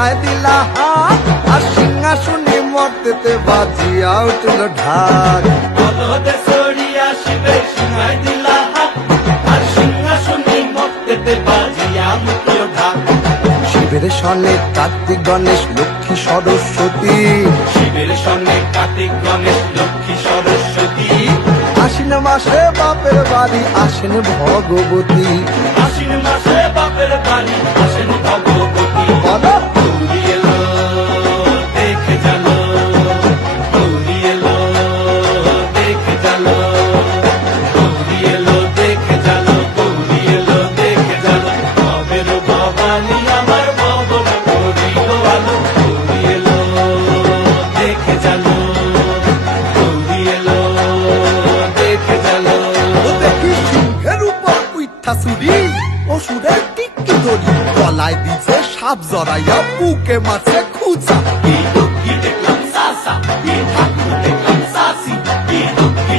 সিংহায় দিলা হাত আর সিংহাসনে মর্তেতে বাজিয়া উঠল ঢাক। বলদে সরিয়া শিবের সিংহায় দিলা হাত আর সিংহাসনে মর্তেতে বাজিয়া উঠল ঢাক। শিবের সনে কার্তিক গণেশ লক্ষ্মী সরস্বতী, শিবের সঙ্গে কার্তিক গণেশ লক্ষ্মী সরস্বতী। আশ্বিন মাসে বাপের বাড়ি আসেন ভগবতী। আশ্বিন মাসে বাপের বাড়ি আসেন ভগবতী। বলো গৌরী এলো দেখে জানো, গৌরী এলো দেখে জানো, গৌরী এলো দেখে জানো, গৌরী এলো দেখে জানো। ভবের ভবানী আমার ভবন করিল আলো। গৌরী এলো দেখে জানো, গৌরী এলো দেখে জানো। ও দেখি সিংহের উপর উইঠা চুরি, অসুরের টিক্কি দড়ি, গলায় দিছে সাপ জড়াইয়া বুকে মাছে খুঁজা। এই দুঃখী দেখলাম সাসা, এই ঠাকুর দেখলাম সাসি, এই দুঃখী